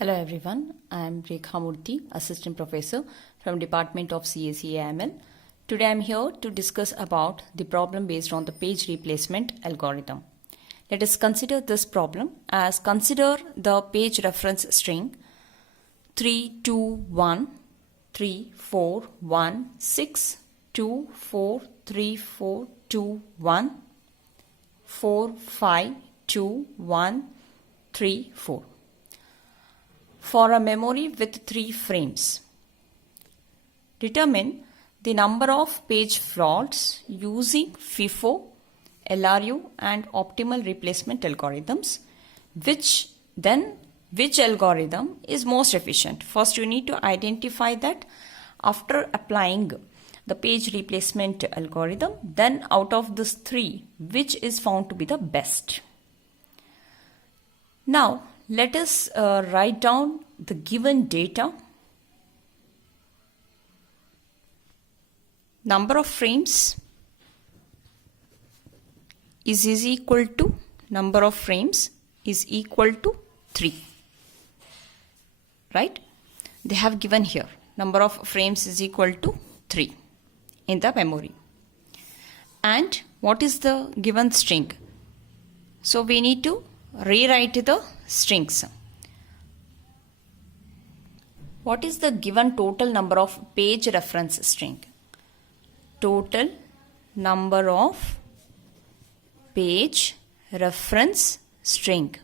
Hello everyone, I am Rekha Murthy, Assistant Professor from Department of CSE/AML. Today I am here to discuss about the problem based on the page replacement algorithm. Let us consider this problem as consider the page reference string 3213416243421452134 for a memory with 3 frames. Determine the number of page faults using FIFO, LRU and optimal replacement algorithms. Which algorithm is most efficient? First you need to identify that. After applying the page replacement algorithm, then out of these 3, which is found to be the best? Now let us write down the given data. Number of frames is equal to number of frames is equal to 3. Right? They have given here number of frames is equal to 3 in the memory. And what is the given string? So we need to rewrite the strings. What is the given total number of page reference string? Total number of page reference string.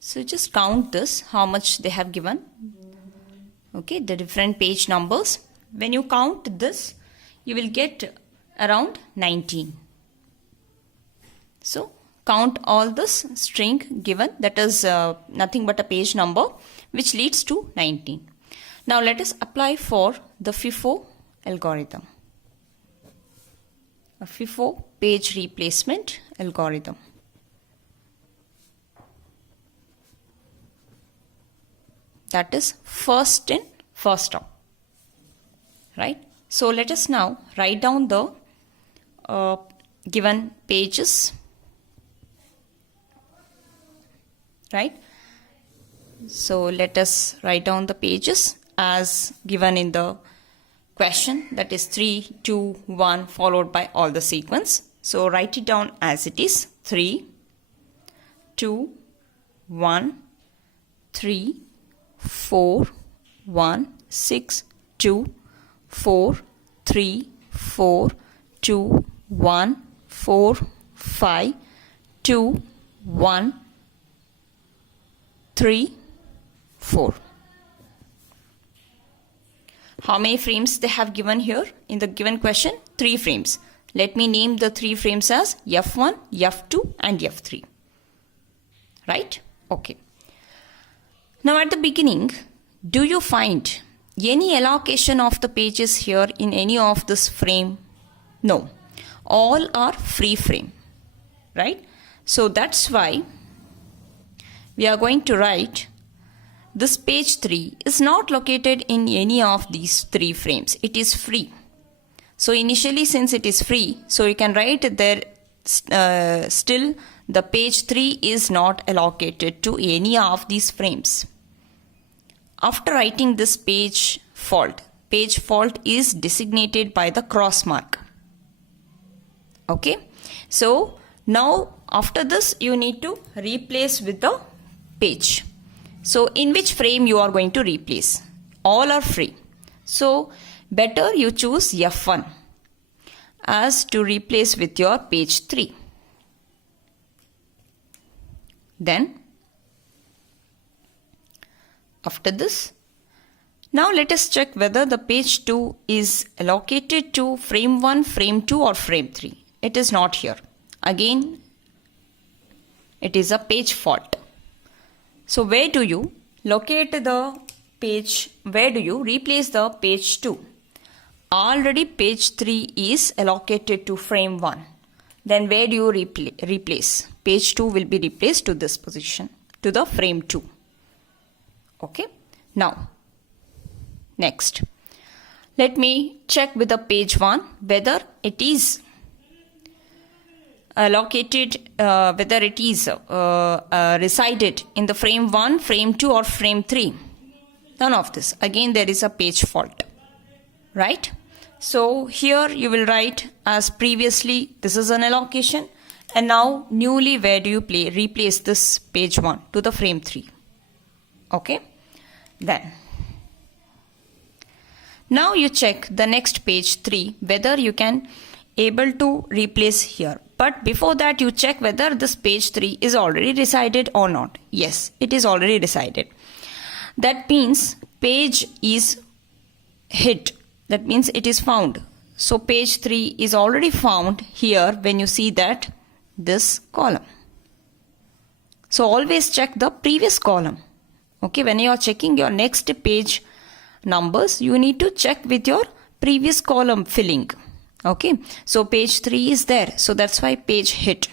So just count this, how much they have given. Okay, the different page numbers. When you count this, you will get around 19. So count all this string given, that is nothing but a page number which leads to 19. Now let us apply for the FIFO algorithm. A FIFO page replacement algorithm. That is first in, first out. Right? So let us now write down the given pages. Right? So let us write down the pages as given in the question, that is 3, 2, 1 followed by all the sequence. So write it down as it is 3, 2, 1, 3, 4, 1, 6, 2, 4, 3, 4, 2, 1, 4, 5, 2, 1, 3, 4. How many frames they have given here in the given question? 3 frames. Let me name the 3 frames as F1, F2 and F3. Right? Okay. Now at the beginning, do you find any allocation of the pages here in any of this frame? No. All are free frame. Right? So that's why we are going to write this page 3 is not located in any of these 3 frames. It is free. So initially, since it is free, so you can write there still the page 3 is not allocated to any of these frames. After writing this page fault is designated by the cross mark. Okay. So now after this you need to replace with the page. So in which frame you are going to replace? All are free. So better you choose F1 as to replace with your page 3. Then after this, now let us check whether the page 2 is allocated to frame 1, frame 2 or frame 3. It is not here. Again, it is a page fault. So where do you locate the page, where do you replace the page 2? Already page 3 is allocated to frame 1. Then where do you replace? Page 2 will be replaced to this position, to the frame 2. Okay. Now, next, let me check with the page 1 whether it is allocated, whether it is resided in the frame 1, frame 2 or frame 3. None of this. Again, there is a page fault. Right? So here you will write as previously, this is an allocation, and now newly where do you replace this page 1 to the frame 3. Okay? Then now you check the next page 3 whether you can able to replace here. But before that you check whether this page 3 is already resided or not. Yes, it is already resided. That means page is hit. That means it is found. So page 3 is already found here when you see that this column. So always check the previous column. Okay, when you are checking your next page numbers, you need to check with your previous column filling. Okay, so page 3 is there. So that's why page hit.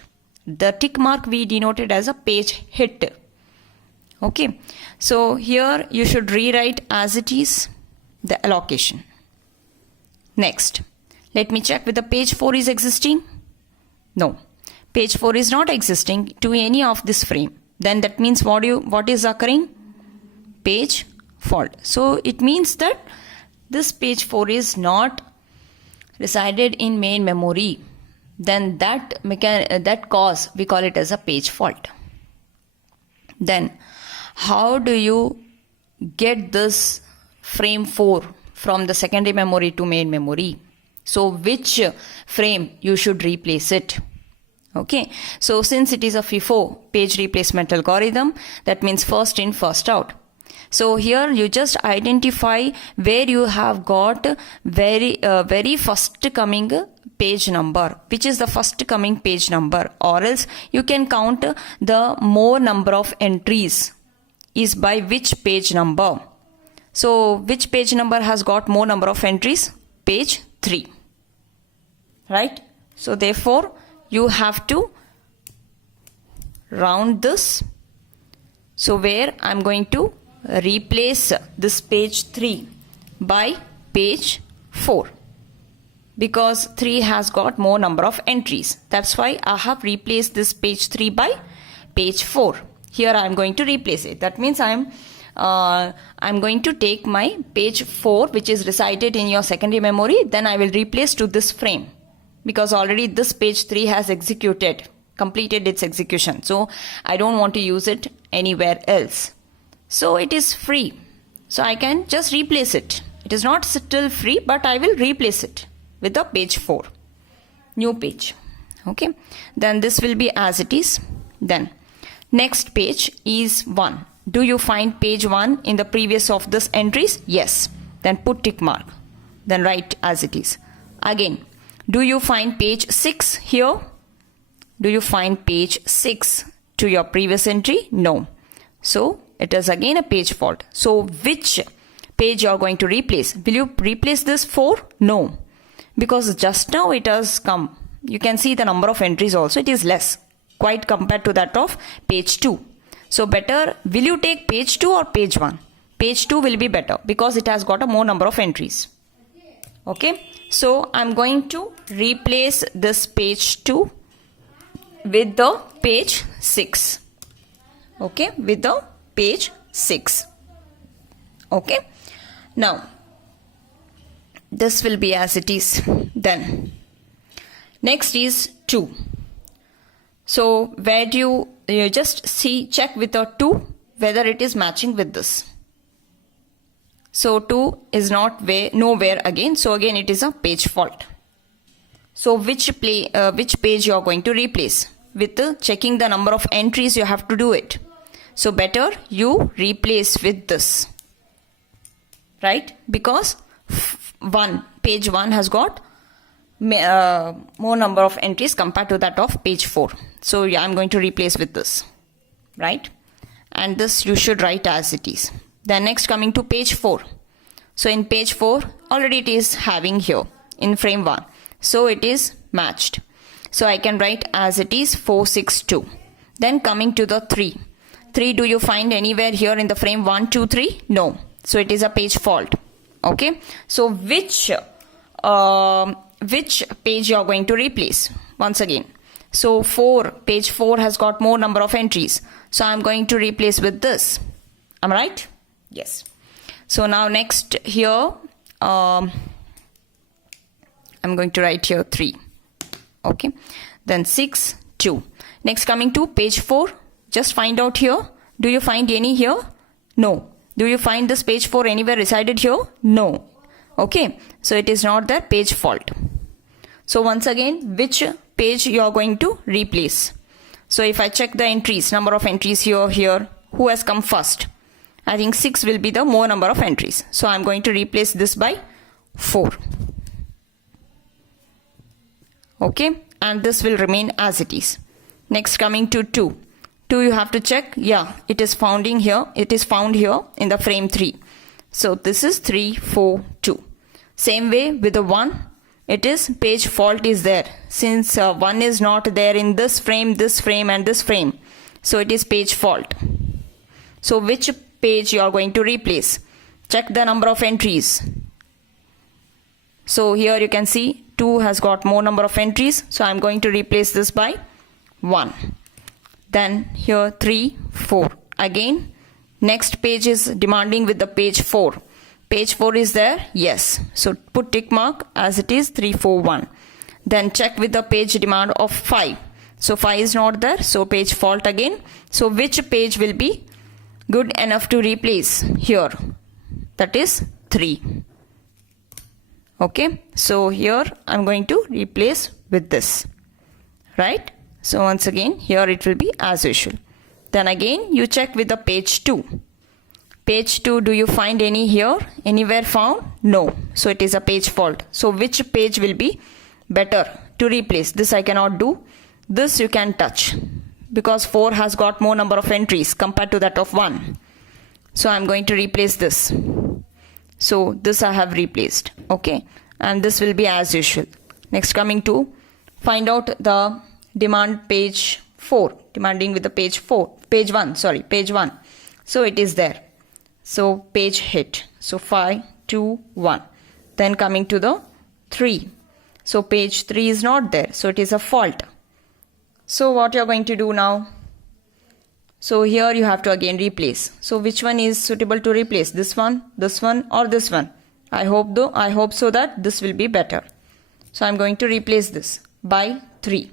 The tick mark we denoted as a page hit. Okay, so here you should rewrite as it is the allocation. Next, let me check whether page 4 is existing. No, page 4 is not existing to any of this frame. Then that means what is occurring? Page fault. So it means that this page 4 is not resided in main memory. Then that cause we call it as a page fault. Then how do you get this frame 4 from the secondary memory to main memory? So which frame you should replace it? Okay, so since it is a FIFO page replacement algorithm, that means first in, first out. So here you just identify where you have got very first coming page number, which is the first coming page number, or else you can count the more number of entries is by which page number. So which page number has got more number of entries? Page 3. Right? So therefore you have to round this. So where I'm going to replace this page 3 by page 4, because 3 has got more number of entries. That's why I have replaced this page 3 by page 4. Here I am going to replace it. That means I'm going to take my page 4, which is resided in your secondary memory, then I will replace to this frame, because already this page 3 has completed its execution. So I don't want to use it anywhere else. So it is free. So I can just replace it. It is not still free, but I will replace it with the page 4. New page. Okay. Then this will be as it is. Then next page is 1. Do you find page 1 in the previous of this entries? Yes. Then put tick mark. Then write as it is. Again, do you find page 6 here? Do you find page 6 to your previous entry? No. So it is again a page fault. So which page you are going to replace? Will you replace this 4? No. Because just now it has come. You can see the number of entries also. It is less quite compared to that of page 2. So better, will you take page 2 or page 1? Page 2 will be better because it has got a more number of entries. Okay. So I'm going to replace this page 2 with the page 6. Okay. With the page 6. Okay. Now this will be as it is. Then next is 2. So where do you just check with the 2 whether it is matching with this. So 2 is nowhere again. So again it is a page fault. So which page you are going to replace? With checking the number of entries you have to do it. So better you replace with this. Right? Because page 1 has got more number of entries compared to that of page 4. So yeah, I'm going to replace with this. Right? And this you should write as it is. Then next coming to page 4. So in page 4 already it is having here in frame 1. So it is matched. So I can write as it is 462. Then coming to the 3. 3 do you find anywhere here in the frame 1, 2, 3? No. So it is a page fault. Okay. So which page you are going to replace? Once again. So page 4 has got more number of entries. So I'm going to replace with this. Am I right? Yes. So now next here, I'm going to write here 3. Okay. Then 6, 2. Next coming to page 4. Just find out here. Do you find any here? No. Do you find this page 4 anywhere resided here? No. Okay. So it is not the page fault. So once again, which page you are going to replace? So if I check the entries, number of entries here, who has come first? I think 6 will be the more number of entries. So I'm going to replace this by 4. Okay. And this will remain as it is. Next coming to 2. 2 you have to check. Yeah, it is found here. It is found here in the frame 3. So this is 3, 4, 2. Same way with the 1. It is page fault is there. Since 1 is not there in this frame, and this frame. So it is page fault. So which page you are going to replace? Check the number of entries. So here you can see 2 has got more number of entries. So I'm going to replace this by 1. Then here 3, 4. Again, next page is demanding with the page 4. Page 4 is there? Yes. So put tick mark as it is 3, 4, 1. Then check with the page demand of 5. So 5 is not there. So page fault again. So which page will be good enough to replace here? That is 3. Okay. So here I'm going to replace with this. Right? So once again, here it will be as usual. Then again, you check with the page 2. Page 2, do you find any here? Anywhere found? No. So it is a page fault. So which page will be better to replace? This I cannot do. This you can touch. Because 4 has got more number of entries compared to that of 1. So I'm going to replace this. So this I have replaced. Okay. And this will be as usual. Next coming to find out the demand page 4. Demanding with the page 1. So it is there. So page hit. So 5, 2, 1. Then coming to the 3. So page 3 is not there. So it is a fault. So what you are going to do now? So here you have to again replace. So which one is suitable to replace? This one, or this one? I hope so that this will be better. So I'm going to replace this by 3.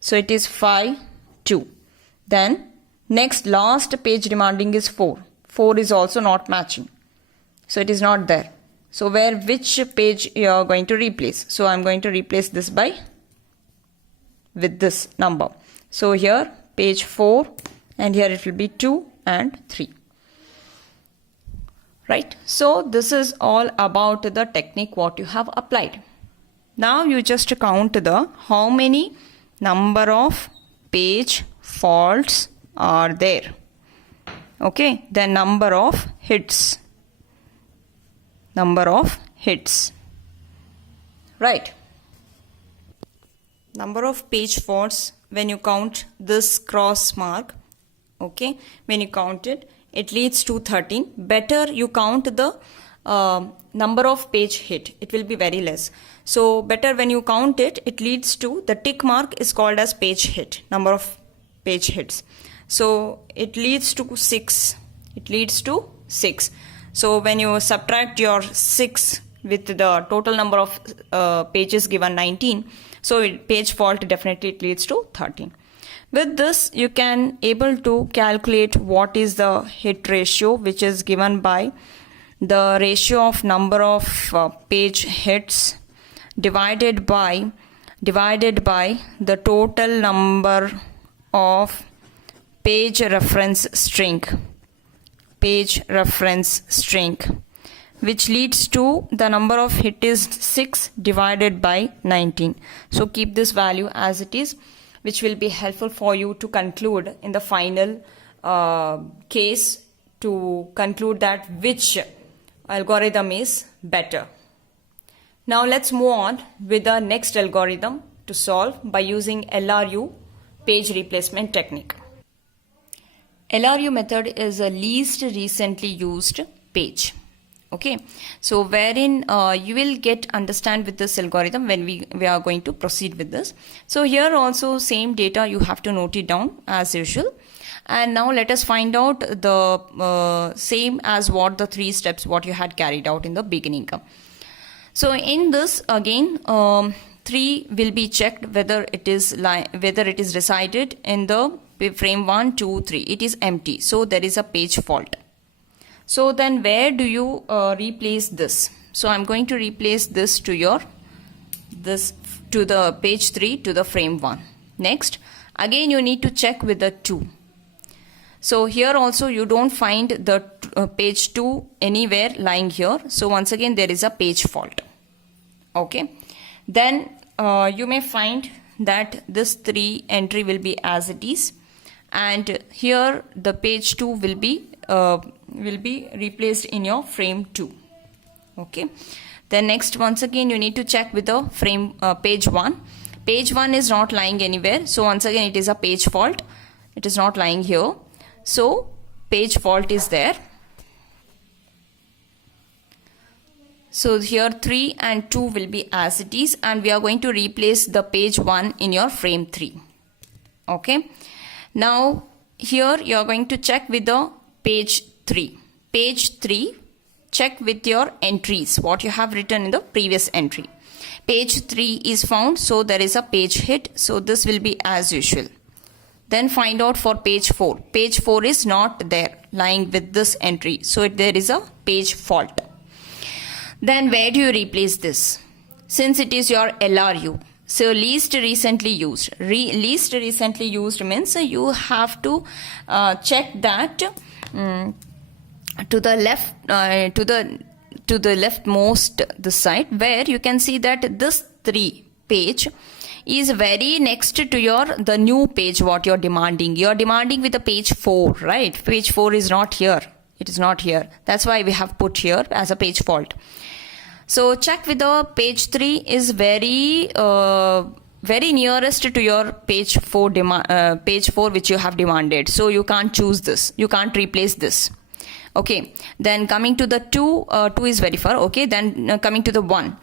So it is 5, 2. Then next last page demanding is 4. 4 is also not matching. So it is not there. So which page you are going to replace? So I'm going to replace this with this number. So here page 4 and here it will be 2 and 3. Right. So this is all about the technique what you have applied. Now you just count how many number of page faults are there. Okay, the number of hits. Right. Number of page faults when you count this cross mark. Okay, when you count it, it leads to 13. Better you count the number of page hit. It will be very less. So better when you count it, it leads to the tick mark is called as page hit. Number of page hits. So it leads to 6. So when you subtract your 6 with the total number of pages given 19, so page fault definitely it leads to 13. With this you can able to calculate what is the hit ratio, which is given by the ratio of number of page hits divided by the total number of page reference string, which leads to the number of hit is 6 divided by 19. So keep this value as it is, which will be helpful for you to conclude in the final case, to conclude that which algorithm is better. Now let's move on with the next algorithm to solve by using LRU page replacement technique. LRU method is a least recently used page. Okay, so wherein you will get understand with this algorithm when we are going to proceed with this. So here also same data you have to note it down as usual. And now let us find out the same as what the 3 steps what you had carried out in the beginning. So in this again 3 will be checked whether it is resided in the frame 1, 2, 3. It is empty, so there is a page fault. So then where do you replace this? So I'm going to replace this to the page 3 to the frame 1. Next, again you need to check with the 2. So here also you don't find the page 2 anywhere lying here. So once again there is a page fault. Okay. Then you may find that this 3 entry will be as it is, and here the page 2 will be replaced in your frame 2. Okay. Then next once again you need to check with the frame page 1. Page 1 is not lying anywhere. So once again it is a page fault. It is not lying here. So page fault is there. So here 3 and 2 will be as it is, and we are going to replace the page 1 in your frame 3. Okay. Now here you are going to check with the page 3. Page 3, check with your entries what you have written in the previous entry. Page 3 is found, so there is a page hit, so this will be as usual. Then find out for page 4. Page 4 is not there lying with this entry, so there is a page fault. Then where do you replace this? Since it is your LRU, so least recently used. Least recently used means you have to check that to the left, to the leftmost this side, where you can see that this 3 page is very next to the new page what you're demanding. You're demanding with the page 4, right? Page 4 is not here. It is not here. That's why we have put here as a page fault. So check with the page 3 is very nearest to your page 4 page 4 which you have demanded. So you can't choose this. You can't replace this. Okay. Then coming to the 2, 2 is very far. Okay. Then coming to the 1.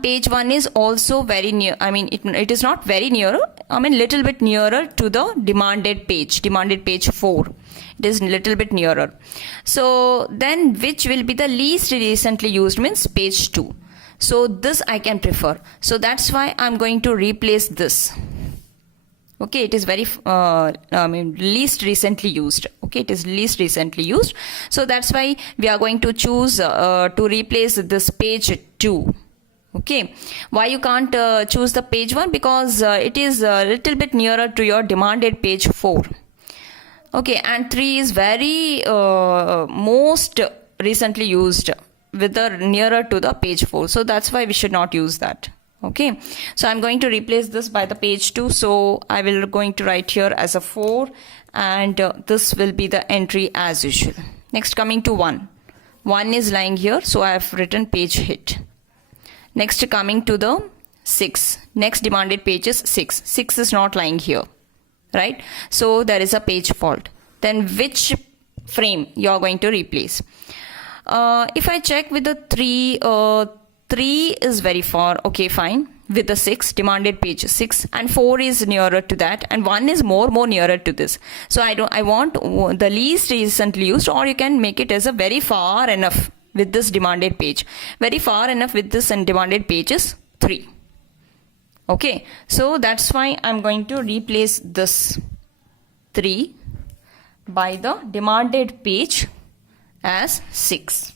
Page 1 is also very near. I mean, it is not very near. I mean, little bit nearer to the demanded page 4. It is little bit nearer. So then which will be the least recently used means page 2. So this I can prefer. So that's why I'm going to replace this. Okay, it is very least recently used. Okay, it is least recently used. So that's why we are going to choose to replace this page 2. Okay, why you can't choose the page 1? Because it is a little bit nearer to your demanded page 4. Okay, and 3 is very most recently used with the nearer to the page 4. So that's why we should not use that. Okay, so I'm going to replace this by the page 2. So I will going to write here as a 4, and this will be the entry as usual. Next coming to 1. 1 is lying here, so I have written page hit. Next coming to the 6. Next demanded page is 6. 6 is not lying here, right? So there is a page fault. Then which frame you are going to replace? If I check with the 3, 3 is very far. Okay, fine. With the 6, demanded page 6, and 4 is nearer to that, and 1 is more nearer to this. So I want the least recently used, or you can make it as a very far enough with this demanded page. Very far enough with this and demanded page is 3. Okay, so that's why I'm going to replace this 3 by the demanded page as 6.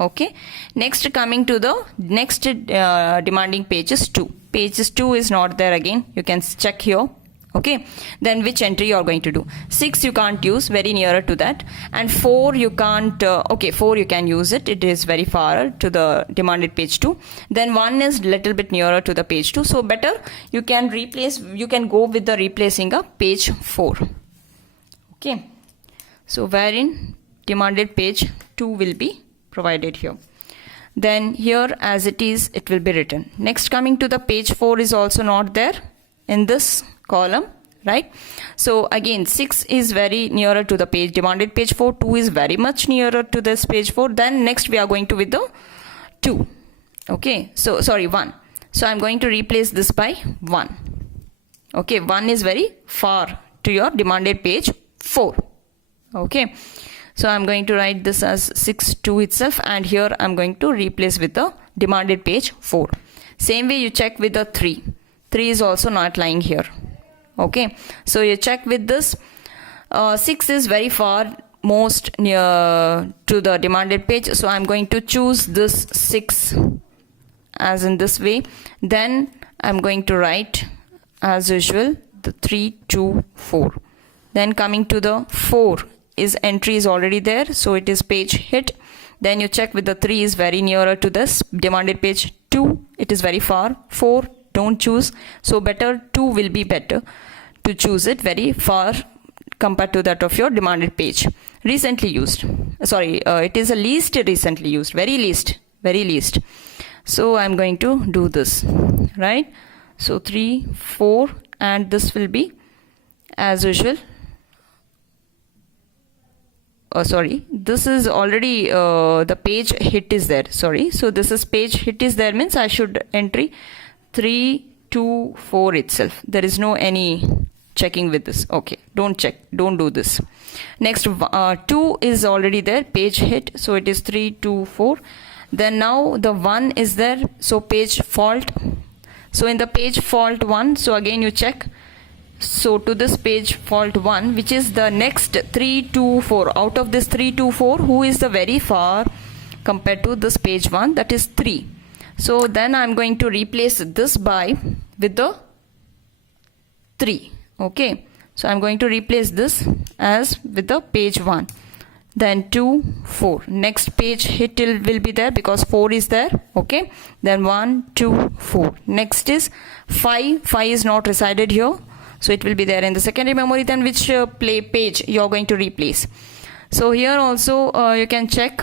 Okay, next coming to the next demanding page is 2. Page 2 is not there again. You can check here. Okay, then which entry you are going to do? 6 you can't use, very nearer to that, and 4 you can't. Okay, 4 you can use it. It is very far to the demanded page 2. Then 1 is little bit nearer to the page 2. So better you can replace. You can go with the replacing a page 4. Okay, so wherein demanded page 2 will be provided here. Then here as it is, it will be written. Next coming to the page 4 is also not there in this column. right? So again 6 is very nearer to the page demanded page 4, 2 is very much nearer to this page 4. Then next we are going to with the 2. Okay, so sorry 1. So I'm going to replace this by 1. Okay, 1 is very far to your demanded page 4. Okay, so I'm going to write this as 6 2 itself, and here I'm going to replace with the demanded page 4. Same way you check with the 3. 3 is also not lying here. Okay, so you check with this. 6 is very far most near to the demanded page, so I'm going to choose this 6 as in this way. Then I'm going to write as usual the 3 2 4. Then coming to the 4 is entry is already there, so it is page hit. Then you check with the 3 is very nearer to this demanded page 2, it is very far. 4 don't choose, so better 2 will be better to choose it very far compared to that of your demanded page. Recently used, sorry, it is a least recently used, very least. So I'm going to do this, right? So 3 4, and this will be as usual. Sorry, this is already the page hit is there, sorry. So this is page hit is there, means I should entry 3 2 4 itself. There is no any checking with this. Okay, don't check, don't do this. Next 2 is already there, page hit, so it is 3 2 4. Then now the 1 is there, so page fault. So in the page fault 1, so again you check. So to this page fault 1, which is the next 3 2 4, out of this 3 2 4, who is the very far compared to this page 1, that is 3. So then I'm going to replace this by with the 3. Okay, so I'm going to replace this as with the page 1. Then 2 4, next page hit will be there because 4 is there. Okay, then 1 2 4, next is 5 is not resided here, so it will be there in the secondary memory. Then which page you are going to replace. So here also you can check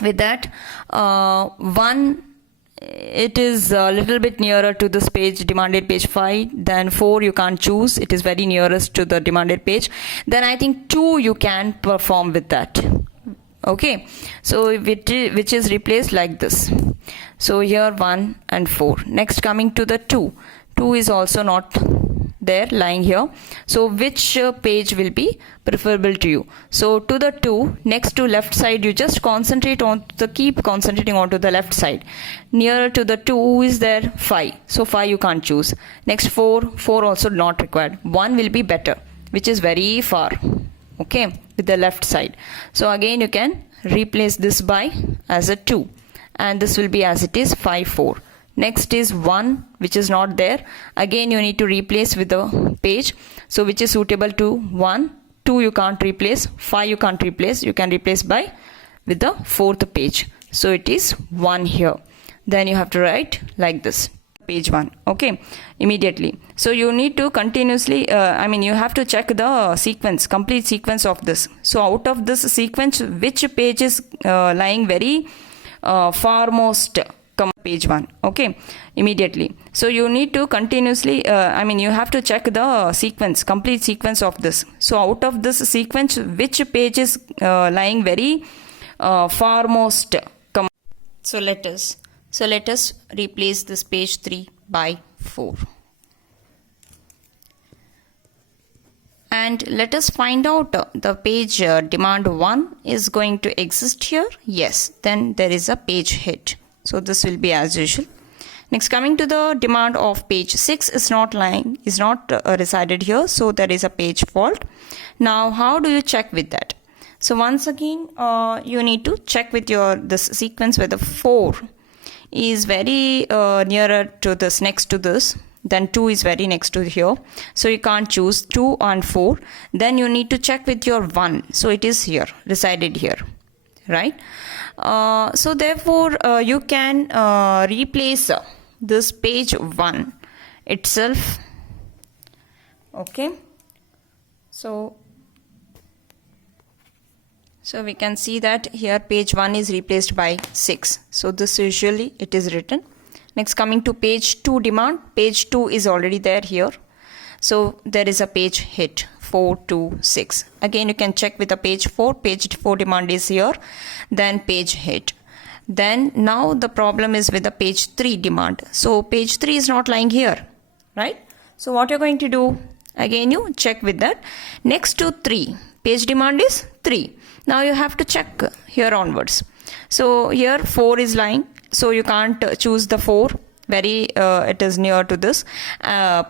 with that 1, it is a little bit nearer to this page demanded page 5. Then 4 you can't choose, it is very nearest to the demanded page. Then I think 2 you can perform with that. Okay, so which is replaced like this. So here 1 and 4. Next coming to the 2 is also not there, lying here. So which page will be preferable to you? So to the 2, next to left side, you just concentrate on keep concentrating onto the left side. Nearer to the 2, who is there? 5. So 5 you can't choose. Next 4 also not required. 1 will be better, which is very far. Okay, with the left side. So again you can replace this by as a 2, and this will be as it is 5 4. Next is 1, which is not there. Again you need to replace with the page. So which is suitable to 1, 2 you can't replace, 5 you can't replace. You can replace by with the 4th page. So it is 1 here. Then you have to write like this, page 1. Okay, immediately. So you need to continuously, you have to check the sequence, complete sequence of this. So out of this sequence, which page is lying very far most page 1. Okay, immediately. So you need to continuously you have to check the sequence, complete sequence of this. So out of this sequence, which page is lying very far most. So let us replace this page 3 by 4. And let us find out the page demand 1 is going to exist here. Yes, then there is a page hit. So this will be as usual. Next, coming to the demand of page 6 is not lying, is not resided here. So there is a page fault. Now, how do you check with that? So once again, you need to check with this sequence where the 4 is very nearer to this, next to this. Then 2 is very next to here. So you can't choose 2 and 4. Then you need to check with your 1. So it is here, resided here, right? So therefore you can replace this page 1 itself. Okay, so we can see that here page 1 is replaced by 6. So this usually it is written. Next, coming to page 2 demand, page 2 is already there here. So there is a page hit 426. Again, you can check with the page 4. Page 4 demand is here. Then page hit. Then now the problem is with the page 3 demand. So page 3 is not lying here, right? So what you're going to do? Again, you check with that. Next to 3, page demand is 3. Now you have to check here onwards. So here 4 is lying. So you can't choose the 4. It is near to this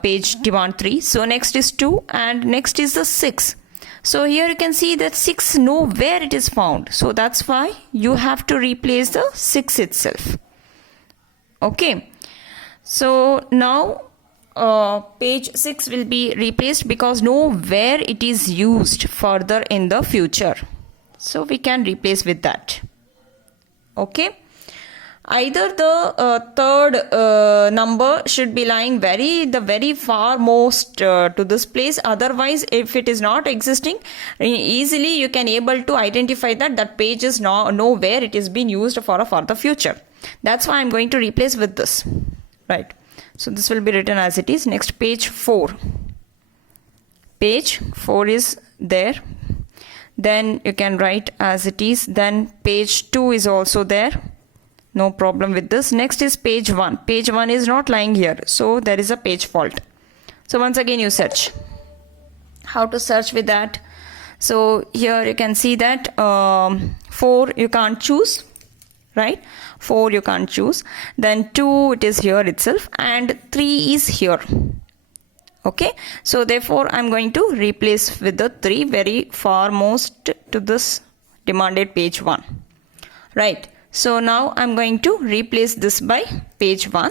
page demand 3. So next is 2 and next is the 6. So here you can see that 6 nowhere it is found. So that's why you have to replace the 6 itself. Okay. So now page 6 will be replaced because nowhere it is used further in the future. So we can replace with that. Okay. Either the third number should be lying the very far most to this place. Otherwise, if it is not existing, easily you can able to identify that page is nowhere it is being used for a further future. That's why I'm going to replace with this. Right. So this will be written as it is. Next, page 4. Page 4 is there. Then you can write as it is. Then page 2 is also there. No problem with this. Next is page 1. Page 1 is not lying here. So there is a page fault. So once again you search. How to search with that? So here you can see that 4 you can't choose. Right? 4 you can't choose. Then 2 it is here itself. And 3 is here. Okay. So therefore I'm going to replace with the 3 very far most to this demanded page 1. Right. So now I'm going to replace this by page 1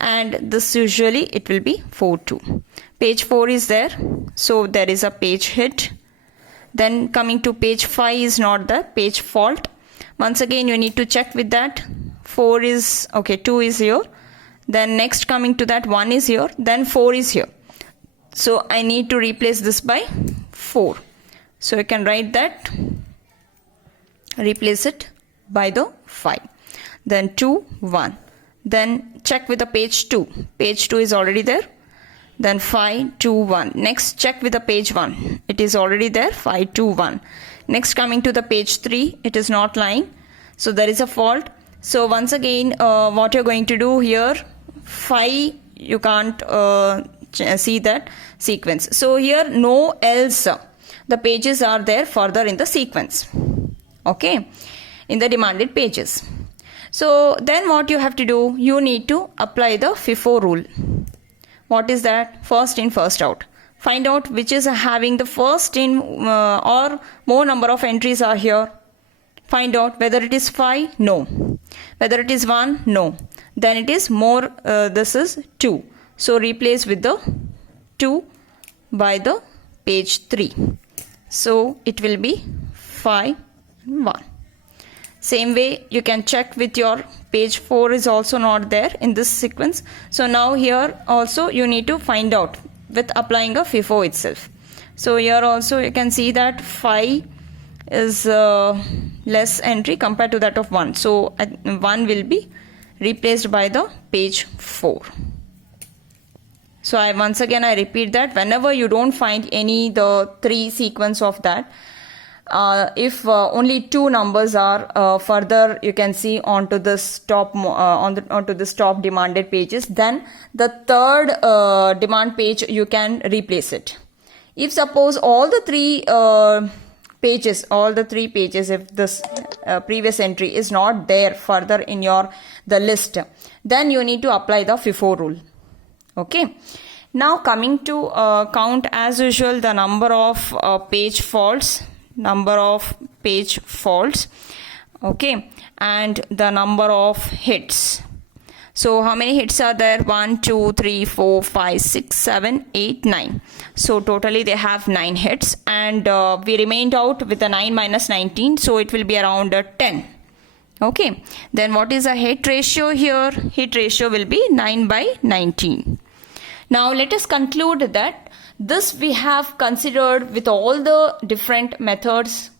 and this usually it will be 4-2. Page 4 is there. So there is a page hit. Then coming to page 5 is not the page fault. Once again you need to check with that. 4 is okay, 2 is here. Then next coming to that 1 is here. Then 4 is here. So I need to replace this by 4. So you can write that. Replace it by the 5. Then 2, 1. Then check with the page 2. Page 2 is already there. Then 5, 2, 1. Next check with the page 1. It is already there. 5, 2, 1. Next coming to the page 3. It is not lying. So there is a fault. So once again what you're going to do here, 5 you can't see that sequence. So here no else. The pages are there further in the sequence. Okay. In the demanded pages. So then what you have to do, you need to apply the FIFO rule. What is that? First in, first out. Find out which is having the first in or more number of entries are here. Find out whether it is 5, no. Whether it is 1, no. Then it is more, this is 2. So replace with the 2 by the page 3. So it will be 5, 1. Same way you can check with your page 4 is also not there in this sequence. So now here also you need to find out with applying a FIFO itself. So here also you can see that 5 is less entry compared to that of 1. So 1 will be replaced by the page 4. So once again I repeat that whenever you don't find any the 3 sequence of that, if only 2 numbers are further you can see onto this top onto this top demanded pages, then the third demand page you can replace it. If suppose all the 3 pages, if this previous entry is not there further in the list, then you need to apply the FIFO rule. Okay. Now coming to count as usual the number of page faults. Okay, and the number of hits. So how many hits are there? 1, 2, 3, 4, 5, 6, 7, 8, 9. So totally they have 9 hits, and we remained out with the 9 minus 19, so it will be around 10. Okay, then what is a hit ratio here? Hit ratio will be 9 by 19. Now let us conclude that this we have considered with all the different methods,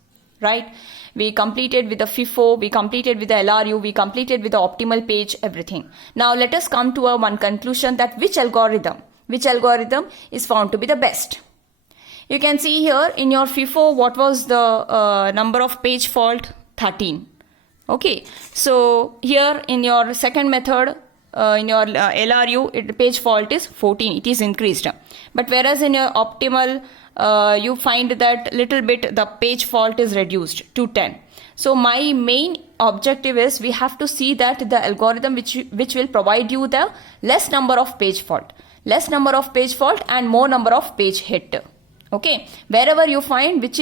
right? We completed with the FIFO, we completed with the LRU, we completed with the optimal page, everything. Now let us come to one conclusion that which algorithm which algorithm is found to be the best. You can see here in your FIFO what was the number of page fault, 13. Okay, so here in your second method, in your LRU, page fault is 14, it is increased. But whereas in your optimal, you find that little bit the page fault is reduced to 10. So my main objective is we have to see that the algorithm which will provide you the less number of page fault and more number of page hit. Okay, wherever you find which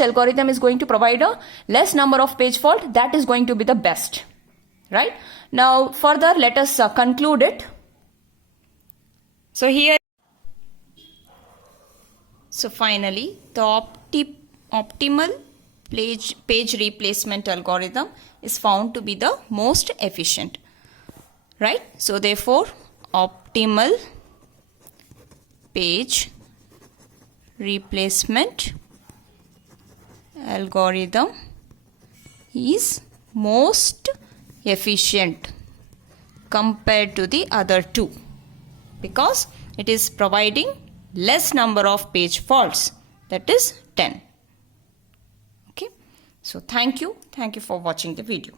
algorithm is going to provide a less number of page fault, that is going to be the best, right? Now further let us conclude it. So finally the optimal page replacement algorithm is found to be the most efficient, right? So therefore optimal page replacement algorithm is most efficient compared to the other two because it is providing less number of page faults, that is 10. Okay, so thank you for watching the video.